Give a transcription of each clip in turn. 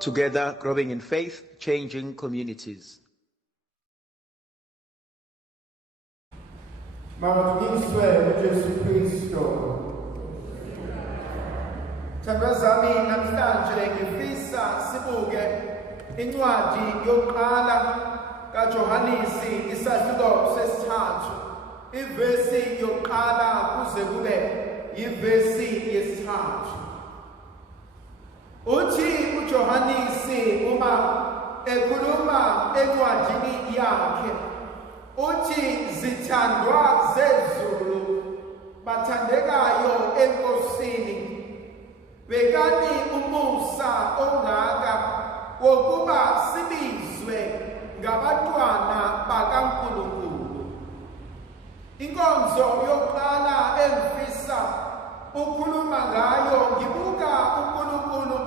Together, growing in faith, changing communities. Ngcobo Jesu Kristo. Thandazami namhlanje ngifisa sibuke incwadi yokuqala kaJohanisi isahluko sesithathu. Ivesi yokuqala kuze kube yivesi yesithathu. Uthi uJohanisi uma ekhuluma encwadini yakhe uthi zithandwa zezulu bathandekayo enkosini bekani umusa ongaka wokuba sibizwe ngabantwana bakaNkulunkulu. Inkonzo yokuqala engifisa ukhuluma ngayo ngibuka uNkulunkulu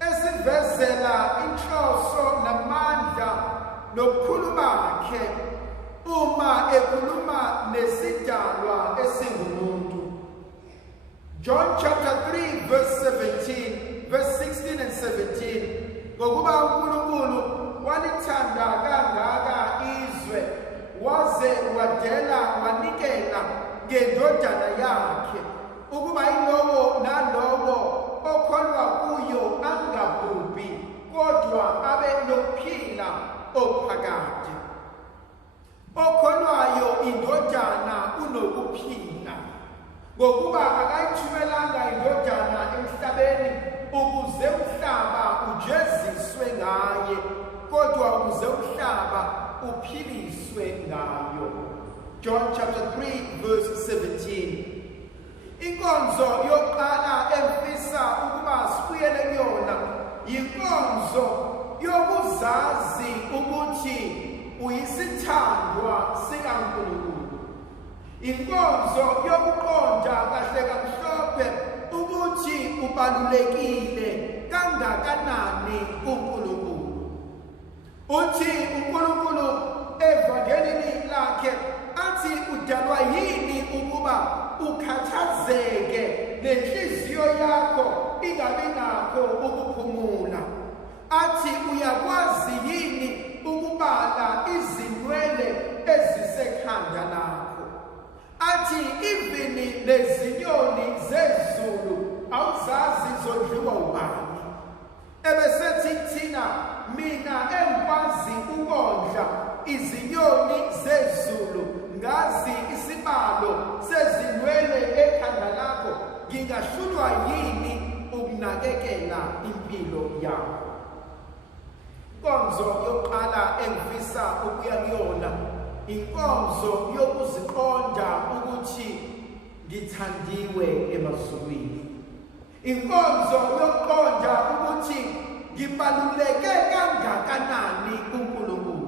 esivezela inhloso namandla nokukhulu bakhe uma ekhuluma nesidalwa esingumuntu. John chapter 3 verse 17, verse 16 and 17. Ngokuba uNkulunkulu walithanda kangaka izwe waze wadela wanikela ngendodana yakhe ukuba ilowo nalowo okholwa kuyo angabhubhi kodwa abe nokuphila ophakade. Okholwayo indodana unokuphila ngokuba akayithumelanga indodana emhlabeni ukuze umhlaba ujeziswe ngaye kodwa ukuze umhlaba uphiliswe ngayo. John chapter 3 verse 17. Inkonzo yokuqala emfisa ukuba sibuyele kuyona yinkonzo yokuzazi ukuthi uyisithandwa sikaNkulunkulu. Inkonzo yokuqonda kahle kamhlophe ukuthi ubalulekile kangakanani uNkulunkulu. Uthi uNkulunkulu evangelini lakhe athi udalwa yini ukuba ukhathazeke nenhliziyo yakho ingabi nakho ukuphumula. Athi uyakwazi yini ukubala izinwele ezisekhanda lakho. Athi ivini lezinyoni zezulu awuzazi zondliwa ubani. Ebesethi thina mina engikwazi ukondla izinyoni zezulu ngazi isibalo sezinwele ekhanda lakho ngingahlulwa yini ukunakekela impilo yakho. Inkonzo yokuqala engifisa ukuya kuyona inkonzo yokuziqonda ukuthi ngithandiwe emazulwini. Inkonzo yokuqonda ukuthi ngibaluleke kangakanani uNkulunkulu.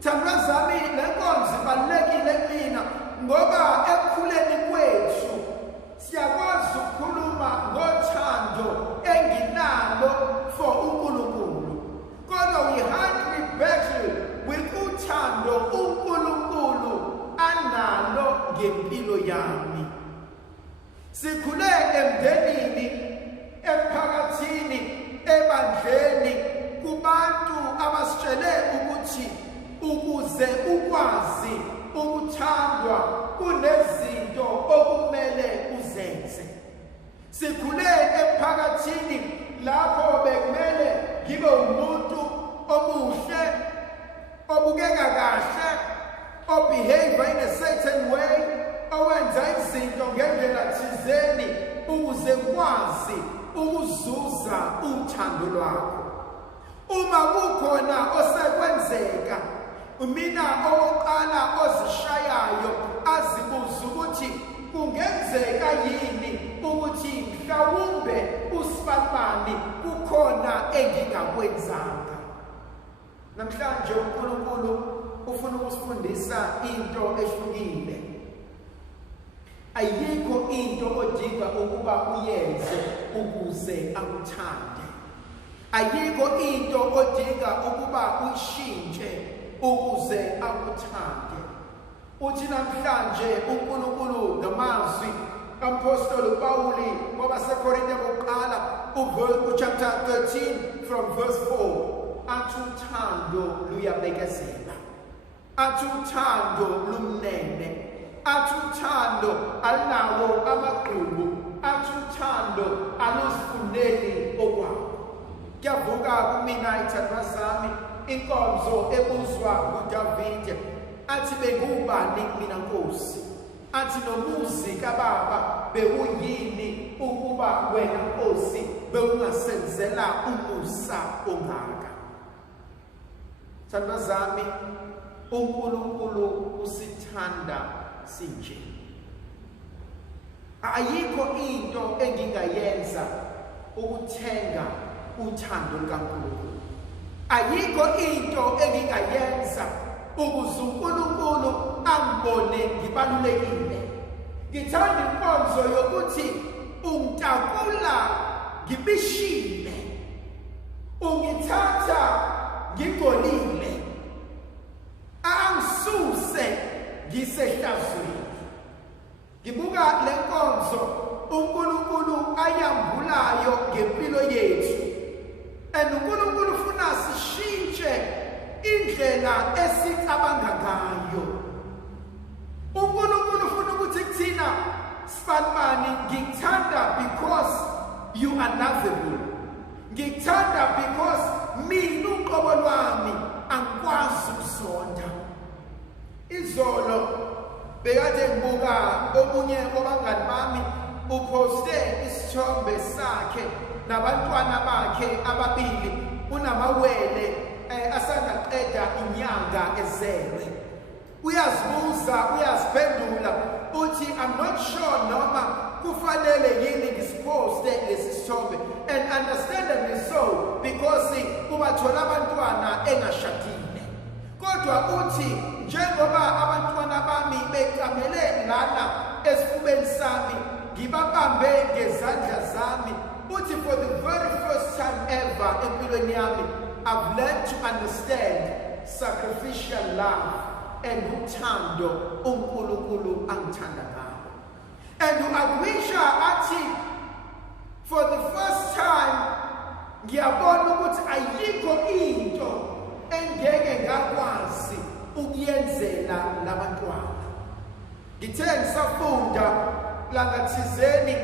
Thandwa zami le nkonzo ibalulekile kumina ngoba ekukhuleni kwethu siyakwazi ukukhuluma ngothando enginalo for uNkulunkulu. Kodwa we hardly battle with uthando uNkulunkulu analo ngempilo yami. Sikhule emndenini, emphakathini, ebandleni kubantu abasitshele ukuthi ukuze ukwazi ukuthandwa kunezinto okumele uzenze. Sikhule emphakathini lapho bekumele ngibe umuntu omuhle, obukeka kahle, obehave in a certain way, owenza izinto ngendlela thizeni ukuze ukwazi ukuzuza uthando lwakho. Uma kukhona osekwenzeka, mina owokuqala ozishayayo azibuza ukuthi kungenzeka yini ukuthi mhlawumbe uSifanani kukhona engingakwenzanga. Namhlanje uNkulunkulu ufuna ukusifundisa into ehlukile. Ayikho into odinga ukuba uyenze ukuze akuthande. Ayikho into odinga ukuba uyishintshe ukuze akuthande. Uthi namhlanje uNkulunkulu ngamazwi kaMpostoli Pawuli kwabaseKorinte bokuqala chapter 13 from verse 4. Athi uthando luyabekezela. Athi uthando lumnene. Athi uthando alinawo amagqubu. Athi uthando aluzifundeli okwawo. Kuyavuka kumina ithandwa zami inkonzo ebuzwa nguDavide. Athi bengubani mina Nkosi? Athi nomuzi kaBaba bewuyini ukuba wena Nkosi bewungasenzela umusa ongaka. Thandwa zami, uNkulunkulu usithanda sinje. Ayikho into engingayenza ukuthenga uthando lukaNkulunkulu. Ayikho into engingayenza ukuze uNkulunkulu angibone ngibalulekile. Ngithanda inkonzo yokuthi ungitakula ngibishile, ungithatha ngigolile, angisuse ngisehlazweni. Ngibuka le nkonzo uNkulunkulu ayambulayo ngempilo yethu. And uNkulunkulu ufuna sishintshe indlela esicabanga ngayo. uNkulunkulu ufuna ukuthi kuthina sifanibani ngikuthanda because you are lovable. Ngikuthanda because mina uqobo lwami angikwazi ukusonda. Izolo bekade ngibuka omunye wabangani bami uposte isithombe sakhe nabantwana bakhe ababili unamawele asangaqeda inyanga ezelwe. Uyazibuza uyaziphendula uthi I'm not sure noma kufanele yini ngisiposte lesi sithombe, and understandably so because kubathola abantwana engashadile. Kodwa uthi njengoba abantwana bami becamele lana esifubeni sami ngibabambe ngezandla zami, uthi for the very first time ever empilweni yami I've learned to understand sacrificial love and uthando uNkulunkulu angithanda ngalo. And uAgwisha athi for the first time ngiyabona ukuthi ayikho into engeke ngakwazi ukuyenzela labantwana. Ngithe ngisafunda langathizeni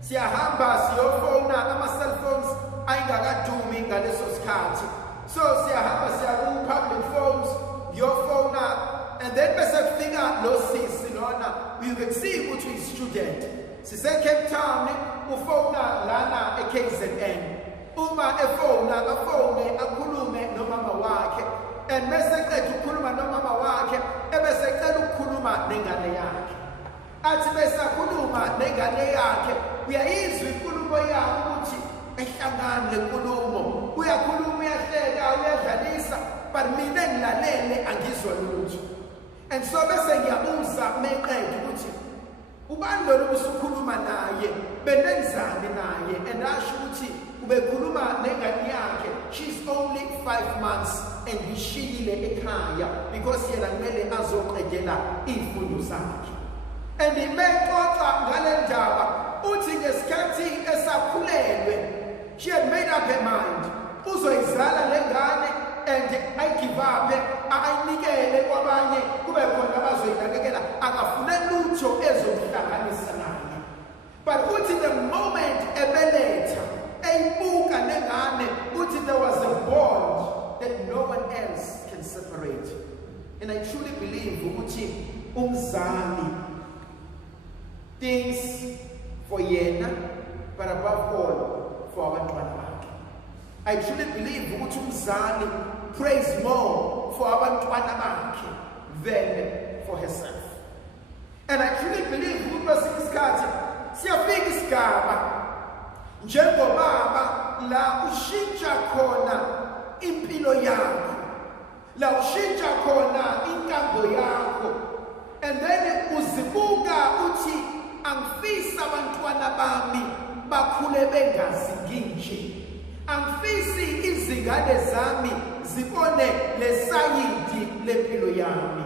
siyahamba siyofona ama-cell phones ayingakadumi ngaleso sikhathi. So siyahamba siya ku-public phones yofona, and then bese kufika lo sisi lona you can see ukuthi uyi-student. Sise Cape Town ufona lana e-KZN. Uma efona afone akhulume nomama wakhe, and bese eqeda ukukhuluma nomama wakhe ebese ecela ukukhuluma nengane yakhe. Athi bese akhuluma nengane yakhe uyayizwa inkulumo yakhe ukuthi ehlangane lenkulumo, uyakhuluma uyahleka uyadlalisa, but mina ngilalele angizwa lutho. And so bese ngiyabuza meqeda ukuthi ubani lo usukhuluma naye benenzani naye, and asho ukuthi ubekhuluma nengane yakhe she's only 5 months and ngishiyile ekhaya because yena kumele azoqedela izifundo zakhe. And imexoxa ngale ndaba uthi ngesikhathi esakhulelwe she had made up her mind uzoyizala lengane and ayigive up ayinikele kwabanye kube khona abazoyinakekela, akafune lutho ezokuhlanganisa naye. But uthi the moment ebeletha eyibuka nengane uthi there was a bond that no one else can separate. And I truly believe ukuthi umzali things for yena, but above all for abantwana bakhe. I truly believe ukuthi umzali prays more for abantwana bakhe than for herself. And I truly believe ukuthi kwesinye isikhathi siyafika isigaba njengobaba la ushintsha khona impilo yakho, la ushintsha khona inkambo yakho, and then uzibuka uthi angifisi abantwana bami bakhule bengazi nginje, angifisi izingane zami zibone lesayidi lempilo yami.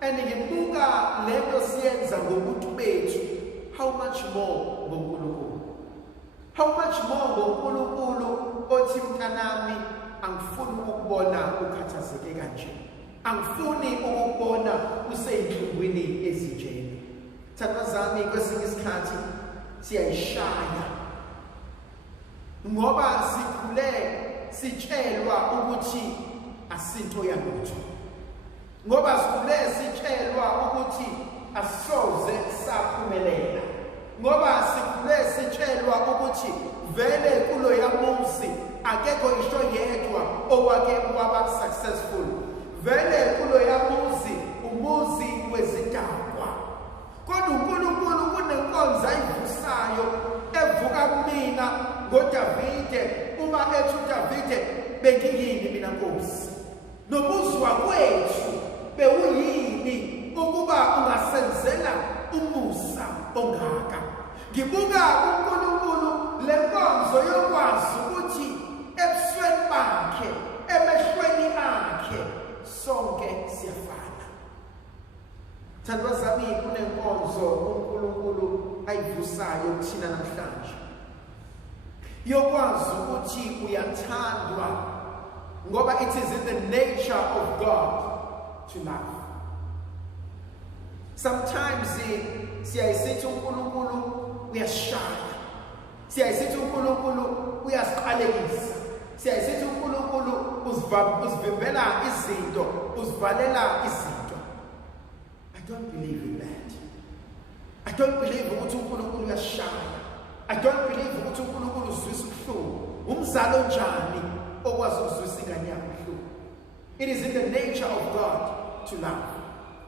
And ngibuka lento siyenza ngomuntu bethu, how much more ngoNkulunkulu, How much more ngoNkulunkulu othi mntanami angifuni ukubona ukhathazeke kanje. Angifuni ukubona useyinhlungwini ezinjeni. Thandwa zami, kwesinye isikhathi siyayishaya ngoba sikhule sitshelwa ukuthi asinto yalutho. Ngoba sikhule sitshelwa ukuthi asoze saphumelela. Ngoba sikhule sitshelwa ukuthi vele kulo yamuzi akekho isho yedwa owake waba successful. Vele kulo yamuzi umuzi wezidakwa. Kodwa uNkulunkulu kunenkonzo ayivusayo evuka kumina ngoDavide. Uma ethi uDavide, bengiyini mina Nkosi? Nobuzwa kwethu bewuyini ukuba ungasenzela umusa ongaka? Ngibuka uNkulunkulu lenkonzo yokwazi ukuthi ebusweni bakhe, emehlweni akhe, sonke siyafana. Thandwa zami, kunenkonzo uNkulunkulu ayivusayo kuthina namhlanje. Yokwazi ukuthi uyathandwa ngoba it is in the nature of God to love. Sometimes siyayisithi uNkulunkulu uyashaya. Siyayisithi uNkulunkulu uyasiqalekisa. Siyayisithi uNkulunkulu usivimbela izinto, usivalela izinto. I don't believe in that. I don't believe ukuthi uNkulunkulu uyashaya. I don't believe ukuthi uNkulunkulu uzwisa ubuhlungu. Umzalo njani okwazi ukuzwisa ingane yakhe ubuhlungu? It is in the nature of God to love.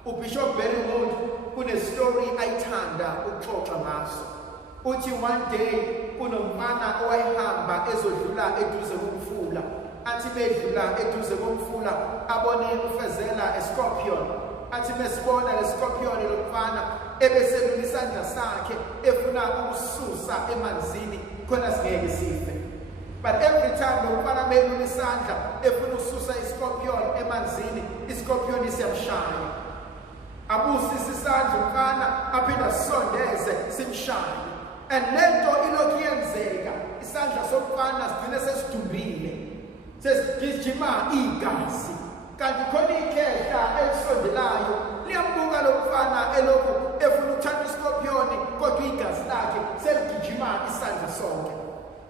uBishop Berrywood kune-story ayithanda ukuxoxa ngaso. Uthi one day kunomfana owayehamba ezodlula eduze komfula. Athi bedlula eduze komfula abone ufezela escorpion. Athi mesibona lescorpion lomfana ebeselula isandla sakhe efuna ukususa emanzini khona singeke sife. But every time lomfana belula isandla efuna ukususa iscorpion emanzini, iscorpion isiyamshaya. Abusisa isandla umfana aphinda sondeze simshaye. And lento ilokhu yenzeka, isandla somfana sigcine sesidumbile, sesigijima igazi. Kanti khona ikhehla elisondelayo liyambuka lo mfana elokhu efuna ukuthatha iscorpion kodwa igazi lakhe seligijima isandla sonke.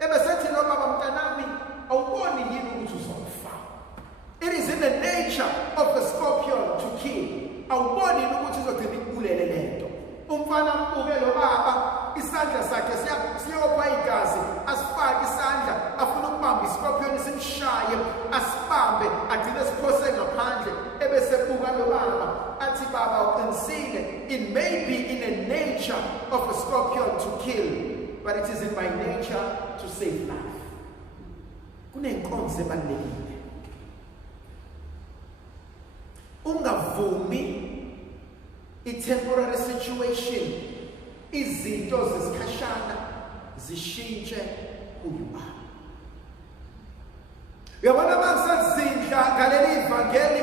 Ebesethi lo baba mntanami, awuboni yini ukuthi uzofa? It is in the nature of the scorpion to kill. Awuboni ukuthi uzogcina ikubulele lento. Umfana mbuke lo baba, isandla sakhe siyopha igazi, asifake isandla afuna ukubamba iscorpion simshaye, asibambe agcine siphose ngaphandle. Ebesebuka lo baba athi, baba uqinisile, it may be in the nature of a scorpion to kill, but it is in my nature to save life. Kunenkonzo ebalulekile. Ungavumi i-temporary situation, izinto zesikhashana zishintshe who you are. Uyabona masazindla ngaleli ivangeli,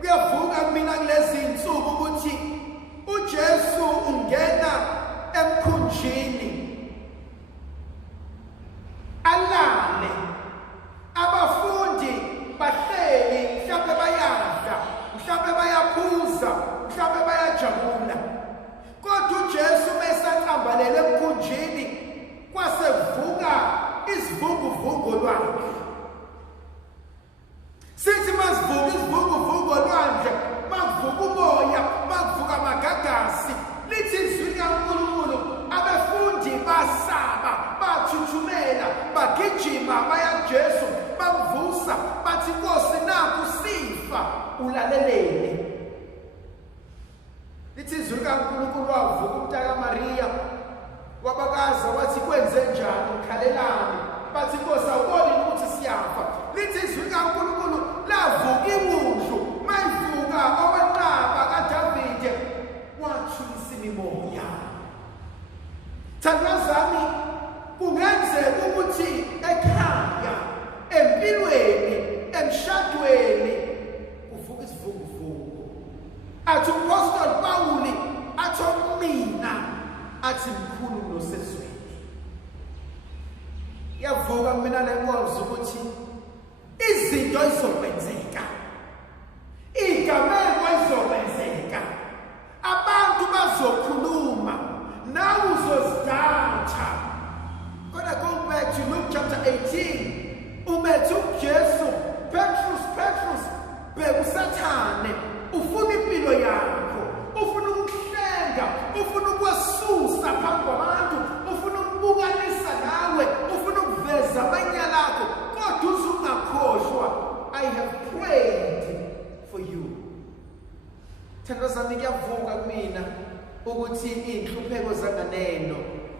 kuyavuka kumina kulezi insuku ukuthi uJesu ungena emkhunjini alale, abafundi bahleli, mhlawumbe bayadla, mhlawumbe bayaphuza, mhlawumbe bayajabula. Kodwa uJesu mesaqambalele emkhunjini kwase kuvuka isivunguvungu lwandle. Sithi masivuka isivunguvungu lwandle, makuvuka umoya, makuvuka amagagasi, lithi izwi likaNkulunkulu, abafundi basaba, bathuthumela, bagijima baya kuJesu, bamvusa, bathi Nkosi naku sifa, ulalelele. Lithi izwi likaNkulunkulu wavuka umntaka Mariya, wabakaza wathi kwenze njani, ukhalelani? Bathi Nkosi awuboni ukuthi siyafa. Lithi izwi likaNkulunkulu lavuka iwundlu, mayivuka owenqaba kaDavide wathulisa imimoya. Thandwa zami, kungenzeka ukuthi ekhaya, empilweni, emshadweni kuvuka isivunguvungu. Athi uApostle Pawuli athi mina athi mkhulu nosesweni. yavuka mina lenkonzo ukuthi izinto izokwenzeka, igameko izokwenzeka, abantu bazokhuluma, nawe uzozidatha. Kodwa go back to Luke chapter 18, umethe uJesu, Petrus, bheka uSathane, ufuna impilo yakho, ufuna ukuhlenga, ufuna ukwasusa phambi kwabantu, ufuna ukubukanisa nawe, ufuna ukuveza amanyala akho, kodwa uzungakhohlwa, I have prayed for you. Thandwa zami kuyavuka kumina ukuthi inhlupheko zanganeno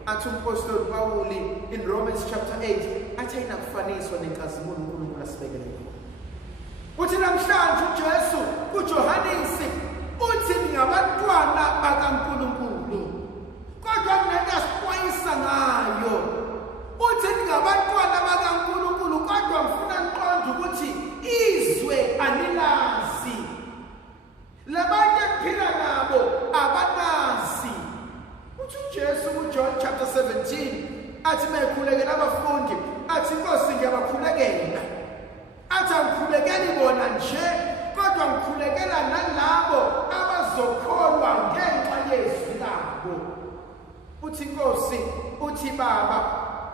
athi umpostoli Pawuli in Romans chapter 8 athi ayinakufaniswa nenkazimulo uNkulunkulu asibekele yona. Uthi namhlanje uJesu kuJohanesi uthi ngabantwana bakaNkulunkulu, kodwa ngingasixwayisa ngayo. Uthi ngabantwana bakaNkulunkulu, kodwa ngifuna niqonde ukuthi izwe anilazi, labantu engiphila nabo abanazi. Uthi uJesu kuJohn chapter 17 athi mekhulekela abafundi athi Nkosi ngiyabakhulekela, athi angikhulekeli bona nje kodwa ngikhulekela nalabo abazokholwa ngenxa yezwi labo. Uthi Nkosi, uthi Baba,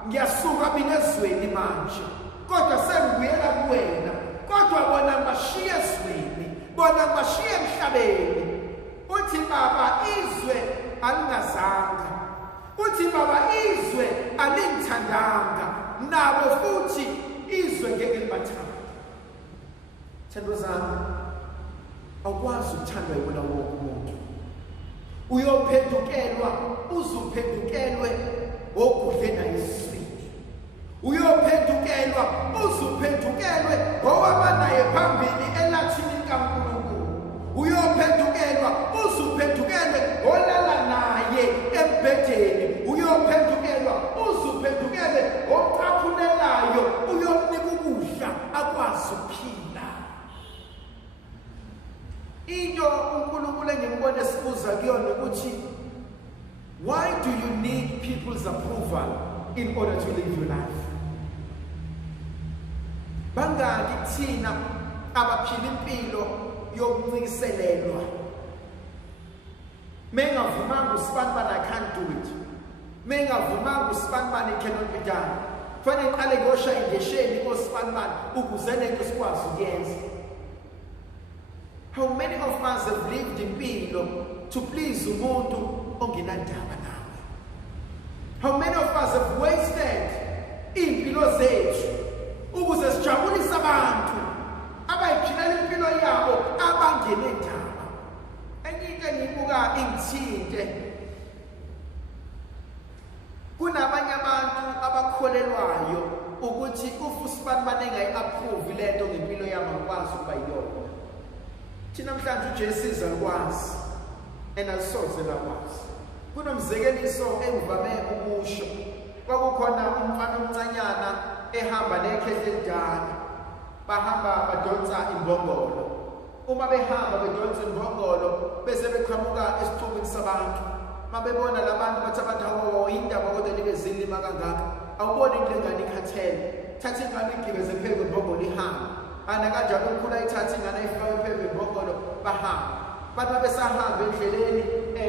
ngiyasuka mina ezweni manje, kodwa sengibuyela kuwena, kodwa bona ngibashiye ezweni, bona ngibashiye emhlabeni. Uthi Baba, izwe alingazanga, uthi Baba, izwe alingithandanga, nabo futhi izwe ngeke libathande. Thandwa zami, awukwazi ukuthandwa yiwona wonke umuntu. Uyophendukelwa, uzuphendukelwe okuhle nayiswini. Uyophendukelwa, uzuphendukelwe owabanaye phambili elathini likaNkulunkulu. Uyophendukelwa, uzuphendukelwe olala naye embhedeni. Uyophendukelwa, uzuphendukelwe oqaphulelayo, uyomnika ukudla akwazi ukuphila. Into uNkulunkulu engibone sibuza kuyona ukuthi, why do you need people's approval in order to live your life? Bangaki thina abaphila impilo yokuncinkiselelwa? Mengavumanga uSibanibani, I can't do it. Mengavumanga uSibanibani, it cannot be done. Fanele ngiqale ngiyosha indesheni koSibanibani ukuze lento sikwazi ukuyenza. How many of us have lived impilo to please umuntu ongenandaba nawe? How many of us have wasted impilo zethu ukuze sijabulise abantu abayiphilela impilo yabo abangenendaba? Enye into engibuka ingithinte, kunabanye abantu abakholelwayo ukuthi uSibanibani engayi-approve lento ngempilo yami akwazi ukuba yiyona. Thina namhlanje uJesu izalukwazi enalisoze lakwazi. Kunomzekeliso engivame ukusho. Kwakukhona umfana omncanyana ehamba nekhehle elidala, bahamba badonsa imbongolo. Uma behamba bedonsa imbongolo bese beqhamuka esixukwini sabantu, mabebona labantu bathi abantu awo indaba kodwa libe zilima kangaka, awuboni ingane ikhathele, thatha ingane igibeze phezu kwembongolo ihamba. Ana kanjalo umkhulu ayithatha ingane ayifake phezu kwembongolo bahamba. Bathi babesahamba endleleni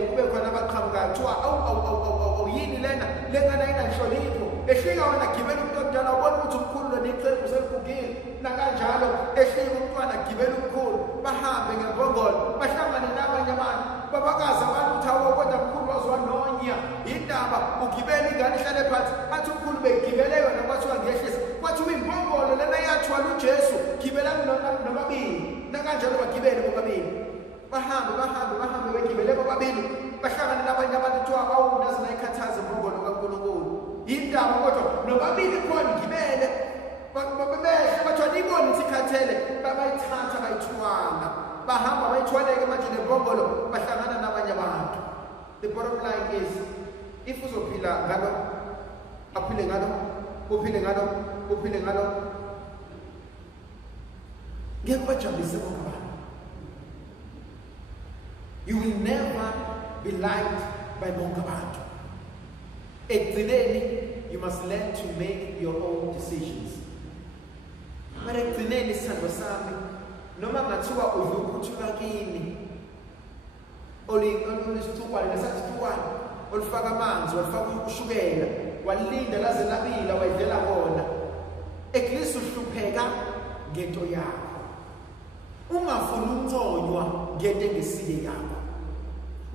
kube khona abaqhamukayo kuthiwa awu yini lena, le ngane ayinanhlonipho, ehlika wena gibela umuntu omdala, ubona ukuthi umkhulu lo neqembu seligugile, nakanjalo ehlika umntwana gibela umkhulu, bahambe ngembongolo bahlangane nabanye abantu babakaza abantu ukuthi awu kodwa umkhulu wazwanonya indaba ugibela ingane ihlale phansi, athi umkhulu beyigibele yona kwathiwa ngehlisa, kwathiwa imbongolo lena yathwala uJesu, gibelani nobabili, nakanjalo bagibele bobabili. Bahambe begibele bobabili, bahlangane nabanye abantu kuthiwa awu nazi nayikhathaza imbongolo kaNkulunkulu. Indaba kodwa nobabili khona gibele, behle bathiwa niyibone ukuthi ikhathele, bayithatha bayithwala, bahamba bayithwaleke manje lembongolo bahlangana nabanye abantu. The bottom line is, if uzophila ngalo, aphile ngalo, uphile ngalo, ngeke bajabulise bonke abantu. You will never be liked by bonke abantu. Ekugcineni you must learn to make your own decisions. Mara ekugcineni isithando sami, noma ngathiwa udluphuthula kini, olisithukwane lesithukwane, olifaka amanzi, walifaka ushukela, walinda laze labila wayidlela kona. At least uhlupheka ngento yakho. Ungafuni unconywa ngento engesiye yakho.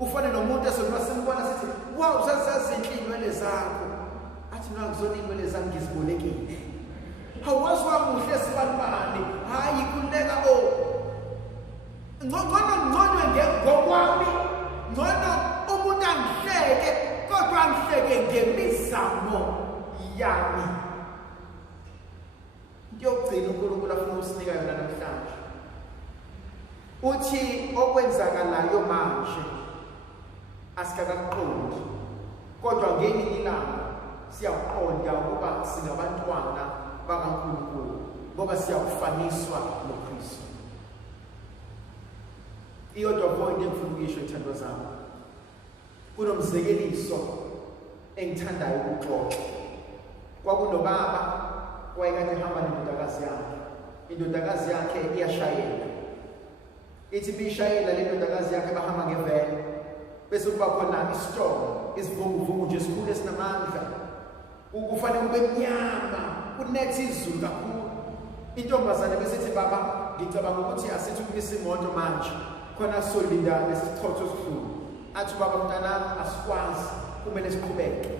Ufane nomuntu esona simbona sithi, "Wow, sasazinhle inwele zakho." Athi mina ngizona inwele zami ngizibolekile. Hawazi wamuhle sibalibani, hayi kuleka ngcono ngokwami, ngcono umuntu angihleke, kodwa angihleke ngemizamo yami. Ngiyogcina uNkulunkulu afuna usinika yona namhlanje. Uthi okwenzakalayo manje asikaqondi, kodwa ngelinye ilanga siyaqonda ukuba singabantwana bakaNkulunkulu ngoba siyakufaniswa noKristu. Iyodwa point engifuna ukuyisho ithandwa zami. Kunomzekeliso engithandayo ukuxoxa. Kwakunobaba wayekade ehamba nendodakazi yakhe. Indodakazi yakhe iyashayela. Ithi bishayela le ndodakazi yakhe bahamba ngeveni. Bese kuba khona istorm, isivunguvungu nje esikhulu esinamandla. Ukufanele kube mnyama, kunethi izulu kakhulu. Intombazane bese ithi baba, ngicabanga ukuthi asithi ukubisa imoto manje. Khona solindana lesithotho esikhulu. Athi baba mntanami asikwazi, kumele siqhubeke.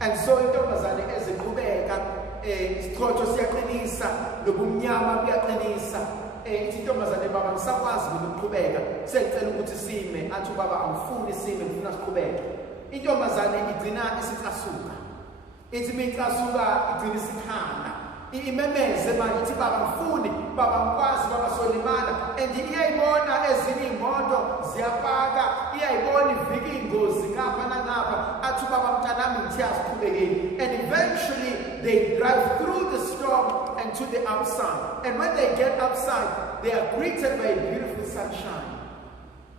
And so intombazane eziqhubeka, isithotho siyaqinisa, lobumnyama buyaqinisa. Ithi intombazane baba ngisakwazi ukuqhubeka, sengicela ukuthi sime. Athi baba angifuni sime, ngifuna siqhubeke. Intombazane igcina isicasuka. Ithi micasuka igcina isikhala. Imemeze manje ithi baba ngifuni, baba ngikwazi, baba solimala. And iyayibona ezinye imoto ziyapaka, iyayibona iviki ingozi ngapha nangapha. Athi baba mntanami ngithi asiqhubekeni. And eventually they drive through the storm and to the upside. And when they get upside, they are greeted by a beautiful sunshine.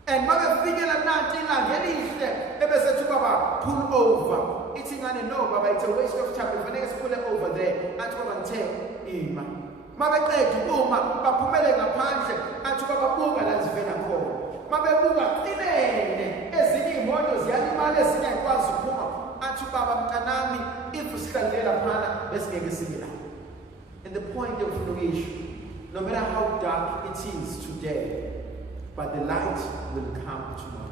And mabefikela nanti ilanga elihle, ebese ethi baba pull over. Ithi ngane no baba, it's a waste of time. Kufanele siphule over there. Athi baba ngithe ima. Mabeqeda uma baphumele ngaphandle, athi baba buka la zivela khona. Mabebuka qinene, ezinye imoto ziyalimala, ezinye ayikwazi ukuphuma. Athi baba mntanami, if sihlalele phana besingeke sibe la. And the point of no matter how dark it is today, but the light will come tomorrow.